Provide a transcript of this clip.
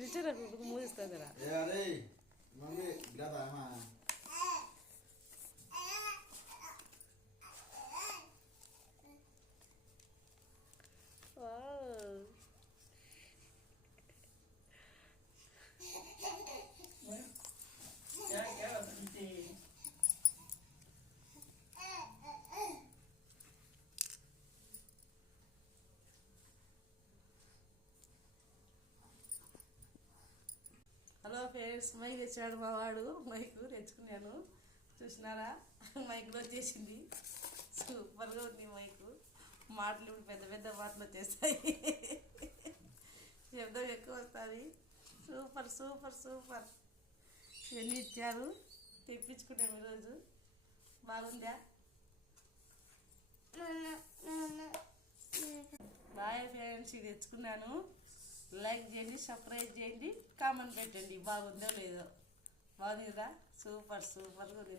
తిరిచారా మూదిస్తుంది కదా. Hello friends, mic తెచ్చాడు మా వాడు. మైక్ తెచ్చుకున్నాను, చూసినారా? మైక్లో వచ్చేసింది. సూపర్గా ఉంది మైకు. మాటలు ఇప్పుడు పెద్ద పెద్ద మాటలు వచ్చేస్తాయి, శబ్దం ఎక్కువ వస్తుంది. Super super super. ఎన్ని ఇచ్చారు, తెప్పించుకున్నాము ఈరోజు. బాగుందా? బాయ్ ఫ్రెండ్స్, ఇది తెచ్చుకున్నాను. లైక్ చేయండి, సబ్స్క్రైబ్ చేయండి, కామెంట్ పెట్టండి బాగుందో లేదో. బాగుంది కదా? సూపర్ సూపర్గా ఉంది.